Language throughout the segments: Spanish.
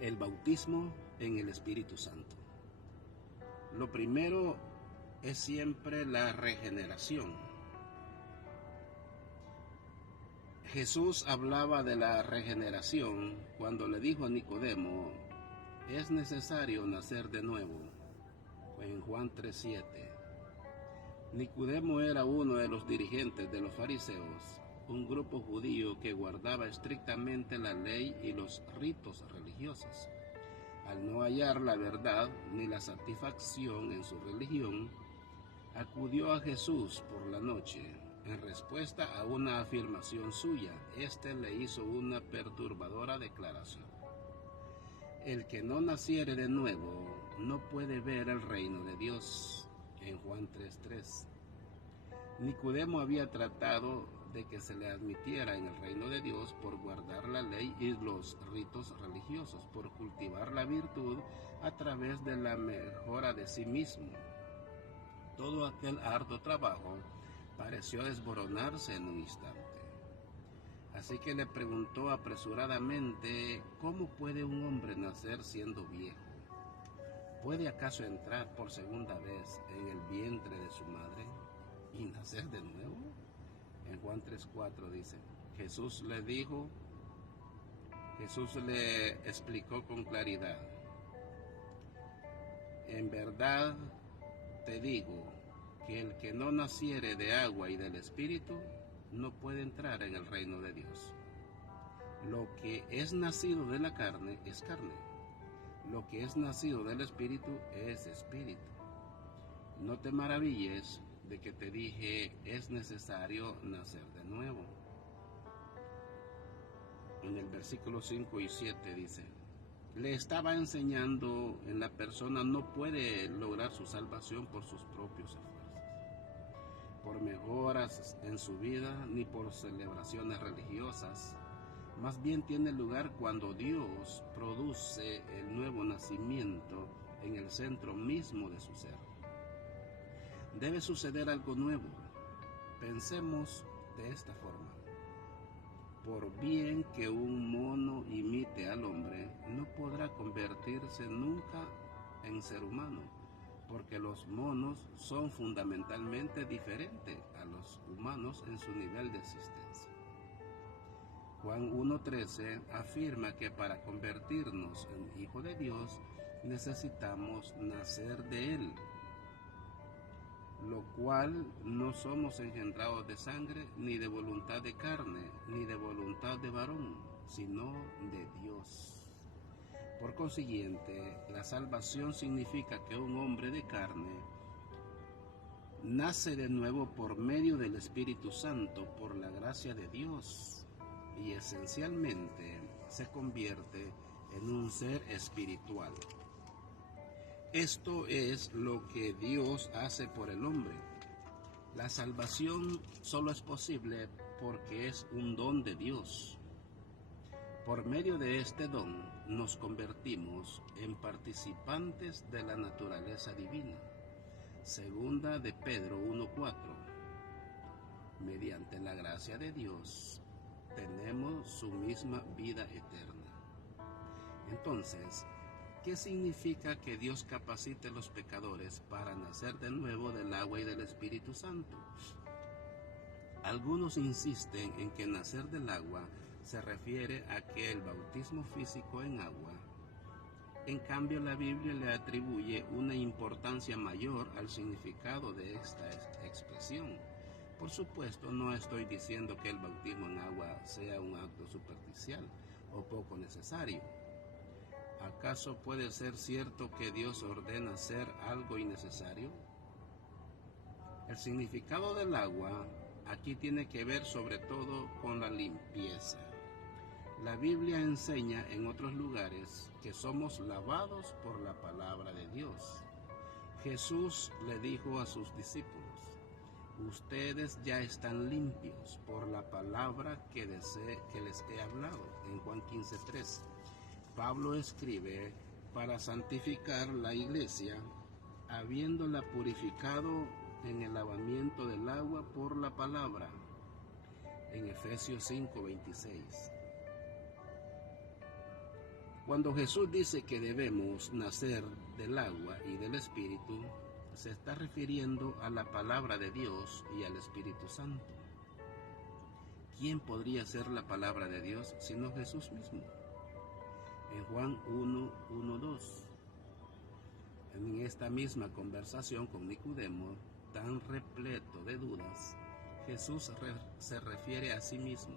El bautismo en el Espíritu Santo. Lo primero es siempre la regeneración. Jesús hablaba de la regeneración cuando le dijo a Nicodemo: es necesario nacer de nuevo, en Juan 3:7. Nicodemo era uno de los dirigentes de los fariseos, un grupo judío que guardaba estrictamente la ley y los ritos religiosos. Al no hallar la verdad ni la satisfacción en su religión, acudió a Jesús por la noche. En respuesta a una afirmación suya, éste le hizo una perturbadora declaración: el que no naciere de nuevo no puede ver el reino de Dios, en Juan 3:3. Nicodemo había tratado de que se le admitiera en el reino de Dios por guardar la ley y los ritos religiosos, por cultivar la virtud a través de la mejora de sí mismo. Todo aquel arduo trabajo pareció desmoronarse en un instante. Así que le preguntó apresuradamente: ¿cómo puede un hombre nacer siendo viejo? ¿Puede acaso entrar por segunda vez en el vientre de su madre y nacer de nuevo? En Juan 3:4 dice: Jesús le explicó con claridad: en verdad te digo que el que no naciere de agua y del Espíritu no puede entrar en el reino de Dios. Lo que es nacido de la carne es carne, lo que es nacido del Espíritu es espíritu. No te maravilles de que te dije: es necesario nacer de nuevo. En el versículo 5 y 7 dice: le estaba enseñando en la persona no puede lograr su salvación por sus propios esfuerzos, por mejoras en su vida, ni por celebraciones religiosas. Más bien tiene lugar cuando Dios produce el nuevo nacimiento en el centro mismo de su ser. Debe suceder algo nuevo. Pensemos de esta forma: por bien que un mono imite al hombre, no podrá convertirse nunca en ser humano, porque los monos son fundamentalmente diferentes a los humanos en su nivel de existencia. Juan 1:13 afirma que para convertirnos en hijo de Dios necesitamos nacer de Él, lo cual no somos engendrados de sangre, ni de voluntad de carne, ni de voluntad de varón, sino de Dios. Por consiguiente, la salvación significa que un hombre de carne nace de nuevo por medio del Espíritu Santo, por la gracia de Dios, y esencialmente se convierte en un ser espiritual. Esto es lo que Dios hace por el hombre. La salvación solo es posible porque es un don de Dios. Por medio de este don nos convertimos en participantes de la naturaleza divina. Segunda de Pedro 1:4. Mediante la gracia de Dios tenemos su misma vida eterna. Entonces, ¿qué significa que Dios capacite a los pecadores para nacer de nuevo del agua y del Espíritu Santo? Algunos insisten en que nacer del agua se refiere a que el bautismo físico en agua. En cambio, la Biblia le atribuye una importancia mayor al significado de esta expresión. Por supuesto, no estoy diciendo que el bautismo en agua sea un acto superficial o poco necesario. ¿Acaso puede ser cierto que Dios ordena hacer algo innecesario? El significado del agua aquí tiene que ver sobre todo con la limpieza. La Biblia enseña en otros lugares que somos lavados por la palabra de Dios. Jesús le dijo a sus discípulos: ustedes ya están limpios por la palabra que les he hablado, en Juan 15:3. Pablo escribe para santificar la iglesia, habiéndola purificado en el lavamiento del agua por la palabra, en Efesios 5:26. Cuando Jesús dice que debemos nacer del agua y del Espíritu, se está refiriendo a la palabra de Dios y al Espíritu Santo. ¿Quién podría ser la palabra de Dios sino Jesús mismo? En Juan 1:2, en esta misma conversación con Nicodemo, tan repleto de dudas, Jesús se refiere a sí mismo.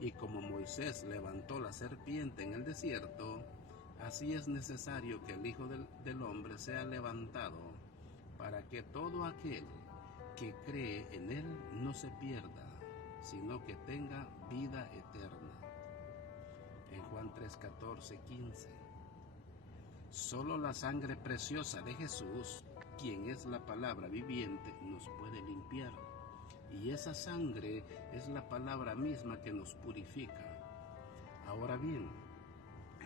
Y como Moisés levantó la serpiente en el desierto, así es necesario que el Hijo del Hombre sea levantado, para que todo aquel que cree en él no se pierda, sino que tenga vida eterna. En Juan 3:14-15. Solo la sangre preciosa de Jesús, quien es la palabra viviente, nos puede limpiar. Y esa sangre es la palabra misma que nos purifica. Ahora bien,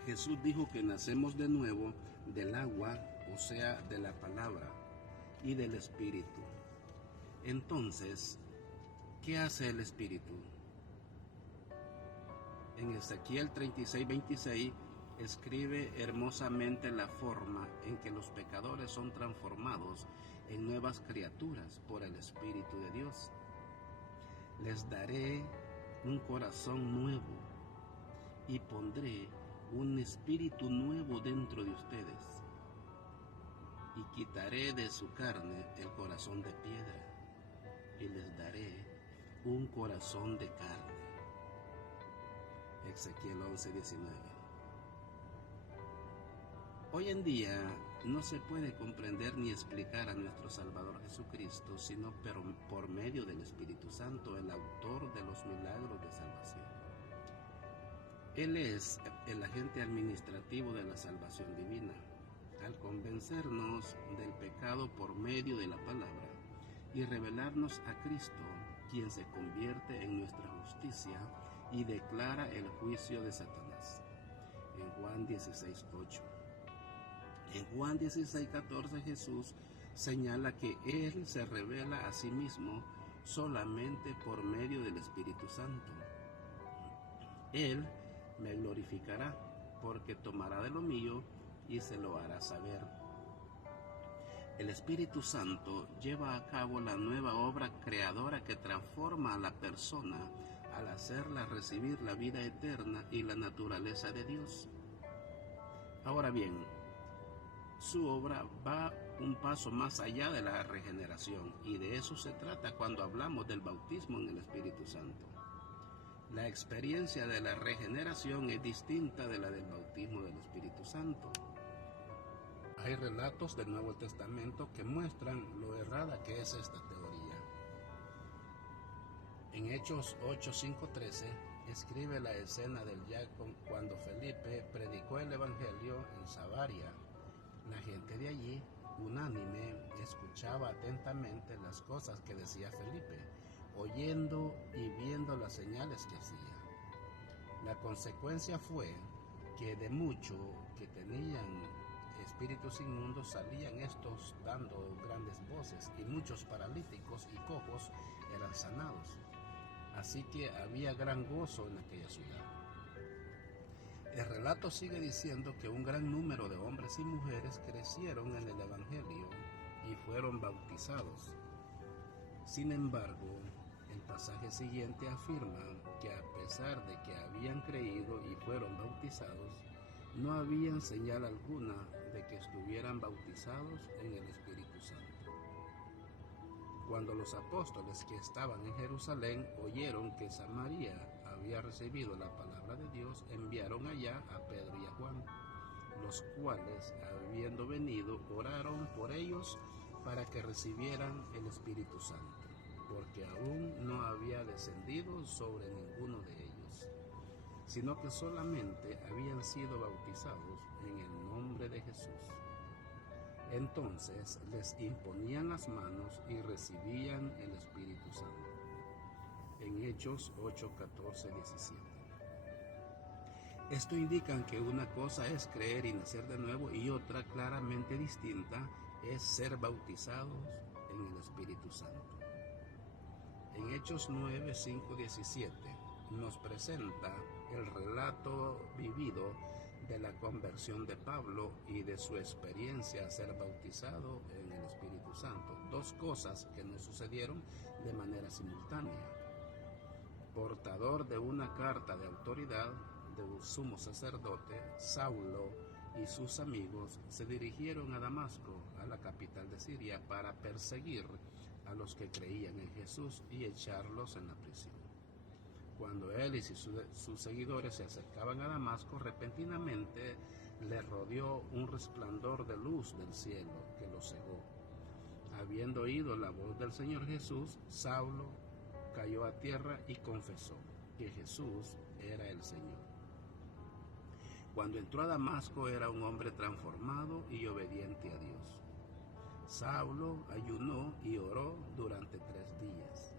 Jesús dijo que nacemos de nuevo del agua, o sea, de la palabra, y del Espíritu. Entonces, ¿qué hace el Espíritu? En Ezequiel 36:26 escribe hermosamente la forma en que los pecadores son transformados en nuevas criaturas por el Espíritu de Dios. Les daré un corazón nuevo y pondré un espíritu nuevo dentro de ustedes, y quitaré de su carne el corazón de piedra y les daré un corazón de carne. Ezequiel 11:19. Hoy en día no se puede comprender ni explicar a nuestro Salvador Jesucristo sino por medio del Espíritu Santo, el autor de los milagros de salvación. Él es el agente administrativo de la salvación divina. Al convencernos del pecado por medio de la palabra y revelarnos a Cristo, quien se convierte en nuestra justicia y declara el juicio de Satanás. En Juan 16:8. En Juan 16:14 Jesús señala que Él se revela a sí mismo solamente por medio del Espíritu Santo. Él me glorificará, porque tomará de lo mío y se lo hará saber. El Espíritu Santo lleva a cabo la nueva obra creadora que transforma a la persona al hacerla recibir la vida eterna y la naturaleza de Dios. Ahora bien, su obra va un paso más allá de la regeneración, y de eso se trata cuando hablamos del bautismo en el Espíritu Santo. La experiencia de la regeneración es distinta de la del bautismo del Espíritu Santo. Hay relatos del Nuevo Testamento que muestran lo errada que es esta teoría. En Hechos 8:5-13 escribe la escena del día cuando Felipe predicó el Evangelio en Samaria. La gente de allí, unánime, escuchaba atentamente las cosas que decía Felipe, oyendo y viendo las señales que hacía. La consecuencia fue que de mucho que tenían espíritus inmundos salían estos dando grandes voces, y muchos paralíticos y cojos eran sanados. Así que había gran gozo en aquella ciudad. El relato sigue diciendo que un gran número de hombres y mujeres crecieron en el Evangelio y fueron bautizados. Sin embargo, el pasaje siguiente afirma que a pesar de que habían creído y fueron bautizados, no había señal alguna de que estuvieran bautizados en el Espíritu Santo. Cuando los apóstoles que estaban en Jerusalén oyeron que Samaria había recibido la palabra de Dios, enviaron allá a Pedro y a Juan, los cuales, habiendo venido, oraron por ellos para que recibieran el Espíritu Santo, porque aún no había descendido sobre ninguno de ellos, sino que solamente habían sido bautizados en el nombre de Jesús. Entonces les imponían las manos y recibían el Espíritu Santo. En Hechos 8:14-17. Esto indica que una cosa es creer y nacer de nuevo, y otra claramente distinta es ser bautizados en el Espíritu Santo. En Hechos 9:5-17 nos presenta el relato vivido de la conversión de Pablo y de su experiencia a ser bautizado en el Espíritu Santo. Dos cosas que no sucedieron de manera simultánea. Portador de una carta de autoridad de un sumo sacerdote, Saulo y sus amigos se dirigieron a Damasco, a la capital de Siria, para perseguir a los que creían en Jesús y echarlos en la prisión. Cuando él y sus seguidores se acercaban a Damasco, repentinamente les rodeó un resplandor de luz del cielo que los cegó. Habiendo oído la voz del Señor Jesús, Saulo cayó a tierra y confesó que Jesús era el Señor. Cuando entró a Damasco era un hombre transformado y obediente a Dios. Saulo ayunó y oró durante 3 días.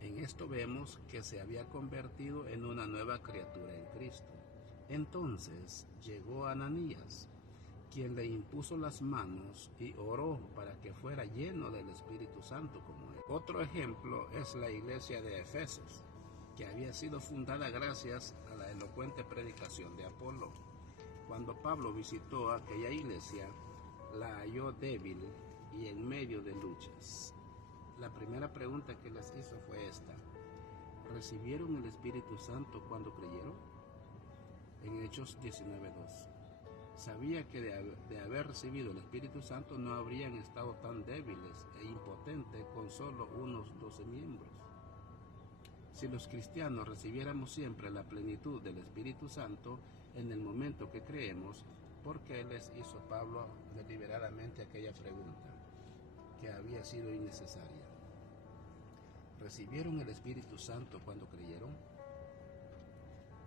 En esto vemos que se había convertido en una nueva criatura en Cristo. Entonces llegó Ananías, quien le impuso las manos y oró para que fuera lleno del Espíritu Santo como él. Otro ejemplo es la iglesia de Efesios, que había sido fundada gracias a la elocuente predicación de Apolo. Cuando Pablo visitó aquella iglesia, la halló débil y en medio de luchas. La primera pregunta que les hizo fue esta: ¿recibieron el Espíritu Santo cuando creyeron? En Hechos 19:2. Sabía que de haber recibido el Espíritu Santo no habrían estado tan débiles e impotentes con solo unos 12 miembros. Si los cristianos recibiéramos siempre la plenitud del Espíritu Santo en el momento que creemos, ¿por qué les hizo Pablo deliberadamente aquella pregunta que había sido innecesaria? ¿Recibieron el Espíritu Santo cuando creyeron?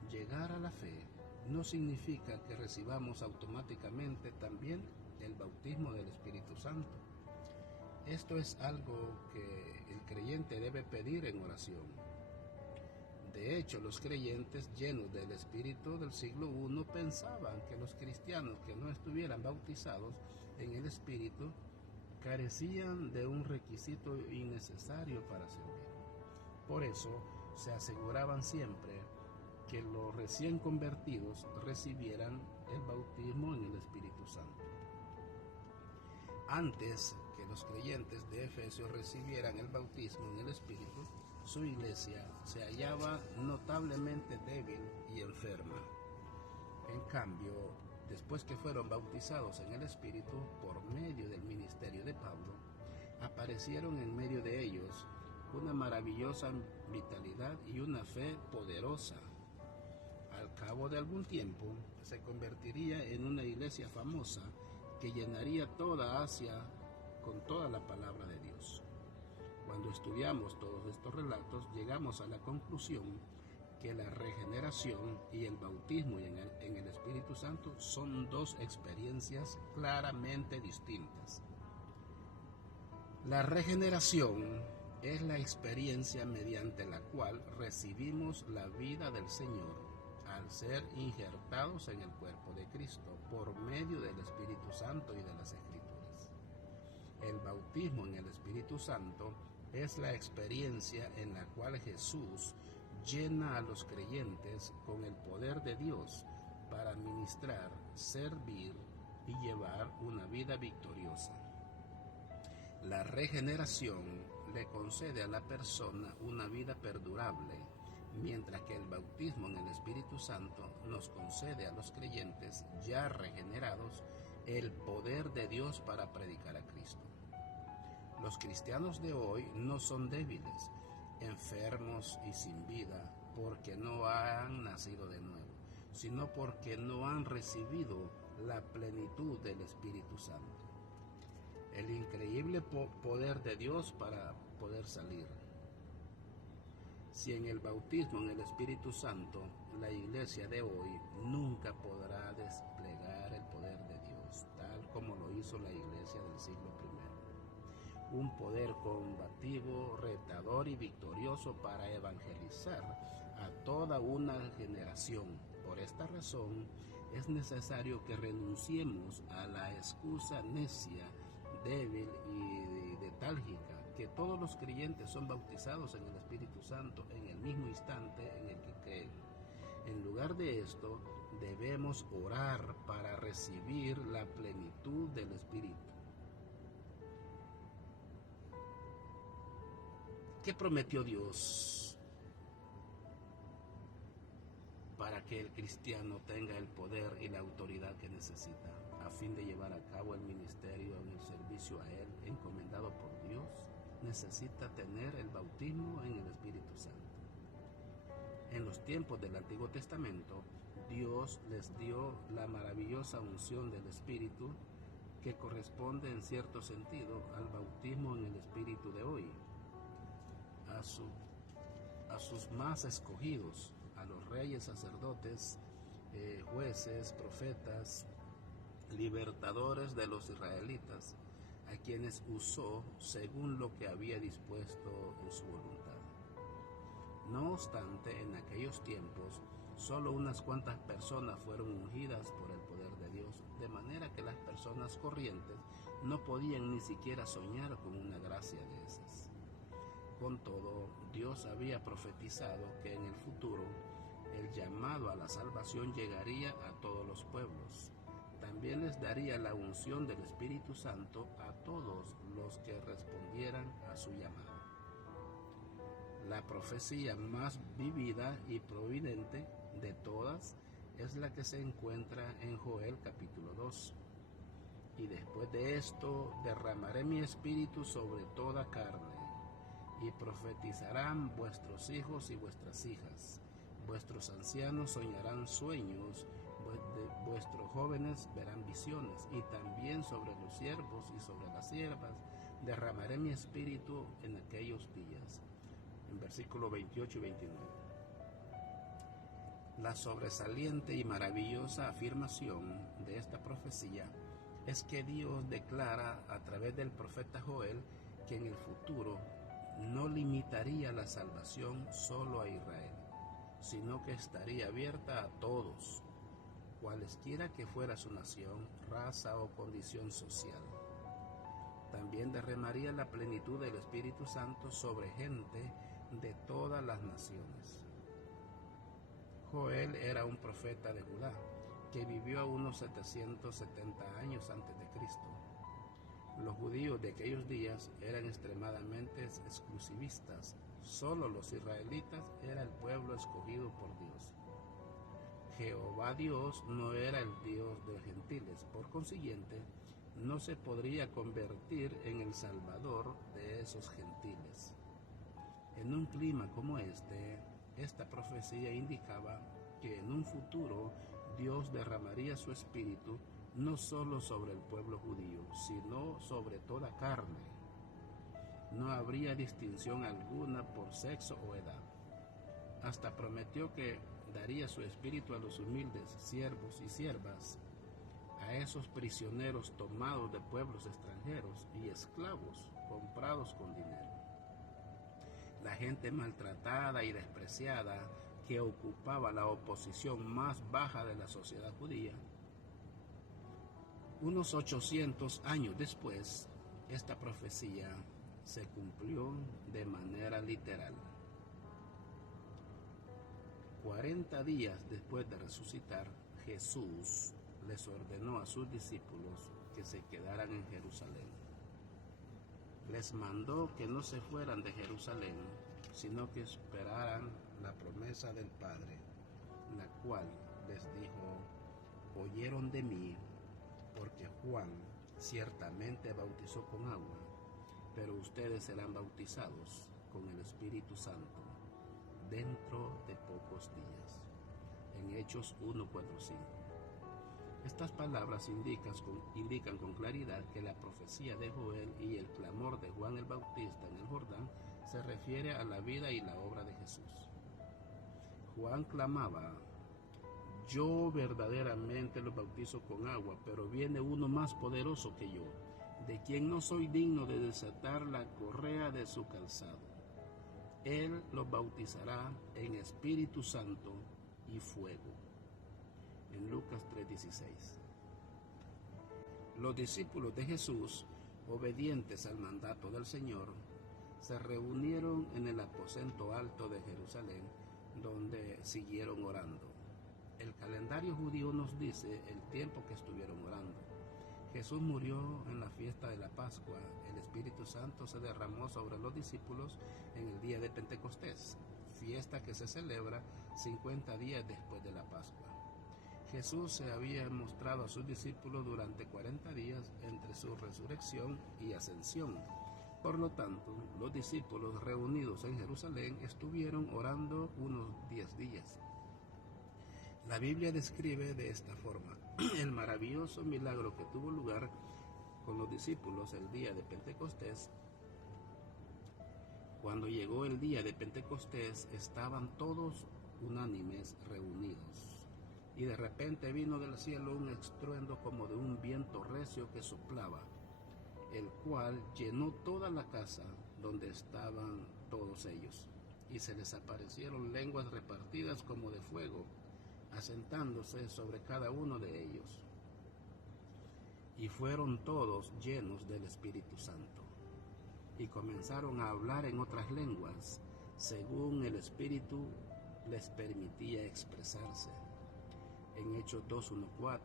Llegar a la fe no significa que recibamos automáticamente también el bautismo del Espíritu Santo. Esto es algo que el creyente debe pedir en oración. De hecho, los creyentes llenos del Espíritu del siglo I pensaban que los cristianos que no estuvieran bautizados en el Espíritu carecían de un requisito innecesario para servir. Por eso se aseguraban siempre que los recién convertidos recibieran el bautismo en el Espíritu Santo. Antes que los creyentes de Efesios recibieran el bautismo en el Espíritu, su iglesia se hallaba notablemente débil y enferma. En cambio, después que fueron bautizados en el Espíritu por medio del ministerio de Pablo, aparecieron en medio de ellos una maravillosa vitalidad y una fe poderosa. Al cabo de algún tiempo, se convertiría en una iglesia famosa que llenaría toda Asia con toda la palabra de Dios. Cuando estudiamos todos estos relatos, llegamos a la conclusión que la regeneración y el bautismo en el Espíritu Santo son dos experiencias claramente distintas. La regeneración es la experiencia mediante la cual recibimos la vida del Señor al ser injertados en el cuerpo de Cristo por medio del Espíritu Santo y de las Escrituras. El bautismo en el Espíritu Santo es la experiencia en la cual Jesús llena a los creyentes con el poder de Dios para ministrar, servir y llevar una vida victoriosa. La regeneración le concede a la persona una vida perdurable, mientras que el bautismo en el Espíritu Santo nos concede a los creyentes ya regenerados el poder de Dios para predicar a Cristo. Los cristianos de hoy no son débiles, enfermos y sin vida porque no han nacido de nuevo, sino porque no han recibido la plenitud del Espíritu Santo. El increíble poder de Dios para poder salir. Si en el bautismo en el Espíritu Santo, la iglesia de hoy nunca podrá desplegar el poder de Dios, tal como lo hizo la iglesia del siglo I. Un poder combativo, retador y victorioso para evangelizar a toda una generación. Por esta razón, es necesario que renunciemos a la excusa necia, débil y letálgica, que todos los creyentes son bautizados en el Espíritu Santo en el mismo instante en el que creen. En lugar de esto, debemos orar para recibir la plenitud del Espíritu. ¿Qué prometió Dios para que el cristiano tenga el poder y la autoridad que necesita a fin de llevar a cabo el ministerio en el servicio a Él encomendado por Dios? Necesita tener el bautismo en el Espíritu Santo. En los tiempos del Antiguo Testamento, Dios les dio la maravillosa unción del Espíritu que corresponde en cierto sentido al bautismo en el Espíritu de hoy. A sus más escogidos, a los reyes, sacerdotes, jueces, profetas, libertadores de los israelitas, a quienes usó según lo que había dispuesto en su voluntad. No obstante, en aquellos tiempos, solo unas cuantas personas fueron ungidas por el poder de Dios, de manera que las personas corrientes no podían ni siquiera soñar con una gracia de esas. Con todo, Dios había profetizado que en el futuro el llamado a la salvación llegaría a todos los pueblos. También les daría la unción del Espíritu Santo a todos los que respondieran a su llamado. La profecía más vívida y providente de todas es la que se encuentra en Joel capítulo 2. Y después de esto derramaré mi espíritu sobre toda carne, y profetizarán vuestros hijos y vuestras hijas, vuestros ancianos soñarán sueños, vuestros jóvenes verán visiones, y también sobre los siervos y sobre las siervas derramaré mi espíritu en aquellos días. En versículos 28 y 29. La sobresaliente y maravillosa afirmación de esta profecía es que Dios declara a través del profeta Joel que en el futuro no limitaría la salvación solo a Israel, sino que estaría abierta a todos, cualesquiera que fuera su nación, raza o condición social. También derramaría la plenitud del Espíritu Santo sobre gente de todas las naciones. Joel era un profeta de Judá que vivió unos 770 años antes de Cristo. Los judíos de aquellos días eran extremadamente exclusivistas. Solo los israelitas era el pueblo escogido por Dios. Jehová Dios no era el Dios de los gentiles, por consiguiente, no se podría convertir en el Salvador de esos gentiles. En un clima como esta profecía indicaba que en un futuro Dios derramaría su espíritu no solo sobre el pueblo judío, sino sobre toda carne. No habría distinción alguna por sexo o edad. Hasta prometió que daría su espíritu a los humildes siervos y siervas, a esos prisioneros tomados de pueblos extranjeros y esclavos comprados con dinero. La gente maltratada y despreciada que ocupaba la oposición más baja de la sociedad judía. Unos 800 años después, esta profecía se cumplió de manera literal. 40 días después de resucitar, Jesús les ordenó a sus discípulos que se quedaran en Jerusalén. Les mandó que no se fueran de Jerusalén, sino que esperaran la promesa del Padre, la cual les dijo: oyeron de mí, porque Juan ciertamente bautizó con agua, pero ustedes serán bautizados con el Espíritu Santo dentro de pocos días. En Hechos 1:4-5. Estas palabras indican con claridad que la profecía de Joel y el clamor de Juan el Bautista en el Jordán se refiere a la vida y la obra de Jesús. Juan clamaba: yo verdaderamente los bautizo con agua, pero viene uno más poderoso que yo, de quien no soy digno de desatar la correa de su calzado. Él los bautizará en Espíritu Santo y fuego. En Lucas 3:16. Los discípulos de Jesús, obedientes al mandato del Señor, se reunieron en el aposento alto de Jerusalén, donde siguieron orando. El calendario judío nos dice el tiempo que estuvieron orando. Jesús murió en la fiesta de la Pascua. El Espíritu Santo se derramó sobre los discípulos en el día de Pentecostés, fiesta que se celebra 50 días después de la Pascua. Jesús se había mostrado a sus discípulos durante 40 días entre su resurrección y ascensión. Por lo tanto, los discípulos reunidos en Jerusalén estuvieron orando unos 10 días. La Biblia describe de esta forma el maravilloso milagro que tuvo lugar con los discípulos el día de Pentecostés. Cuando llegó el día de Pentecostés, estaban todos unánimes reunidos, y de repente vino del cielo un estruendo como de un viento recio que soplaba, el cual llenó toda la casa donde estaban todos ellos, y se les aparecieron lenguas repartidas como de fuego, asentándose sobre cada uno de ellos. Y fueron todos llenos del Espíritu Santo, y comenzaron a hablar en otras lenguas, según el Espíritu les permitía expresarse. En Hechos 2:1-4.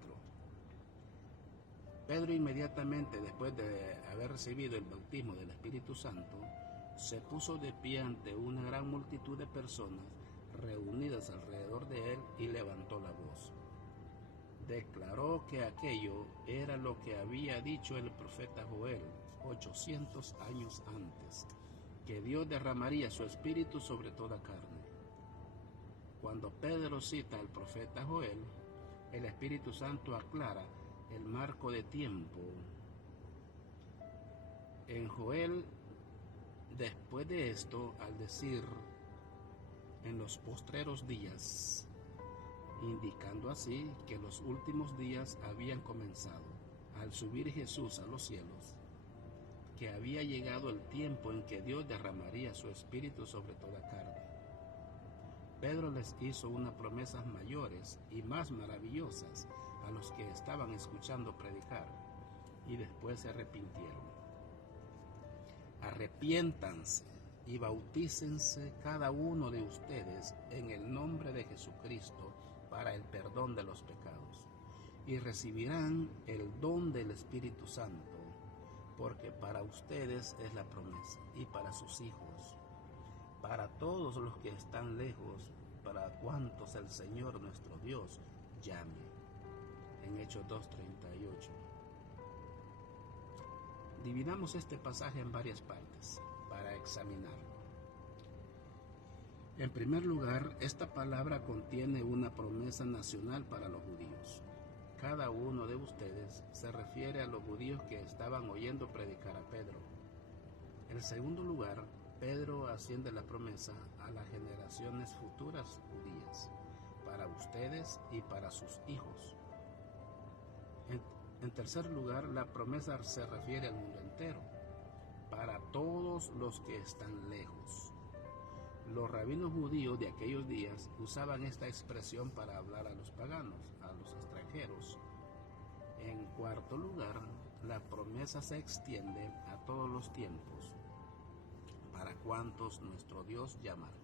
Pedro, inmediatamente después de haber recibido el bautismo del Espíritu Santo, se puso de pie ante una gran multitud de personas reunidas alrededor de él y levantó la voz. Declaró que aquello era lo que había dicho el profeta Joel 800 años antes, que Dios derramaría su espíritu sobre toda carne. Cuando Pedro cita al profeta Joel, el Espíritu Santo aclara el marco de tiempo. En Joel, después de esto, al decir en los postreros días, indicando así que los últimos días habían comenzado al subir Jesús a los cielos, que había llegado el tiempo en que Dios derramaría su espíritu sobre toda carne. Pedro les hizo unas promesas mayores y más maravillosas a los que estaban escuchando predicar, y después se arrepintieron. Arrepiéntanse y bautícense cada uno de ustedes en el nombre de Jesucristo para el perdón de los pecados, y recibirán el don del Espíritu Santo, porque para ustedes es la promesa, y para sus hijos, para todos los que están lejos, para cuantos el Señor nuestro Dios llame. En Hechos 2:38. Dividamos este pasaje en varias partes para examinarlo. En primer lugar, esta palabra contiene una promesa nacional para los judíos. Cada uno de ustedes se refiere a los judíos que estaban oyendo predicar a Pedro. En segundo lugar, Pedro asciende la promesa a las generaciones futuras judías, para ustedes y para sus hijos. En tercer lugar, la promesa se refiere al mundo entero, para todos los que están lejos. Los rabinos judíos de aquellos días usaban esta expresión para hablar a los paganos, a los extranjeros. En cuarto lugar, la promesa se extiende a todos los tiempos, para cuantos nuestro Dios llamará.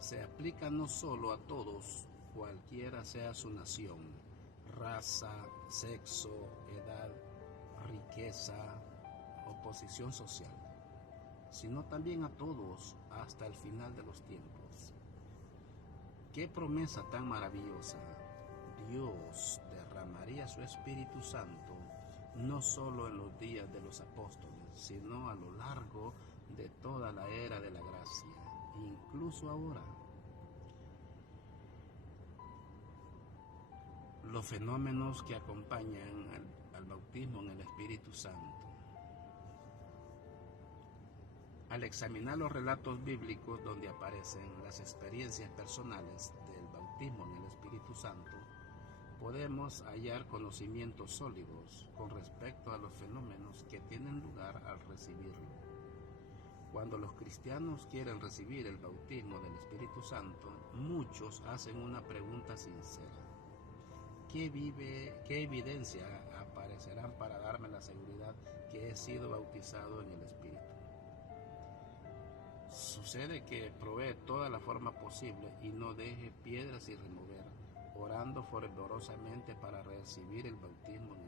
Se aplica no solo a todos, cualquiera sea su nación, raza, sexo, edad, riqueza o posición social, sino también a todos hasta el final de los tiempos. ¡Qué promesa tan maravillosa! Dios derramaría su Espíritu Santo no solo en los días de los apóstoles, sino a lo largo de toda la era de la gracia, incluso ahora. Los fenómenos que acompañan al bautismo en el Espíritu Santo. Al examinar los relatos bíblicos donde aparecen las experiencias personales del bautismo en el Espíritu Santo, podemos hallar conocimientos sólidos con respecto a los fenómenos que tienen lugar al recibirlo. Cuando los cristianos quieren recibir el bautismo del Espíritu Santo, muchos hacen una pregunta sincera. ¿Qué evidencia aparecerán para darme la seguridad que he sido bautizado en el Espíritu? Sucede que provee toda la forma posible y no deje piedras sin remover, orando fervorosamente para recibir el bautismo en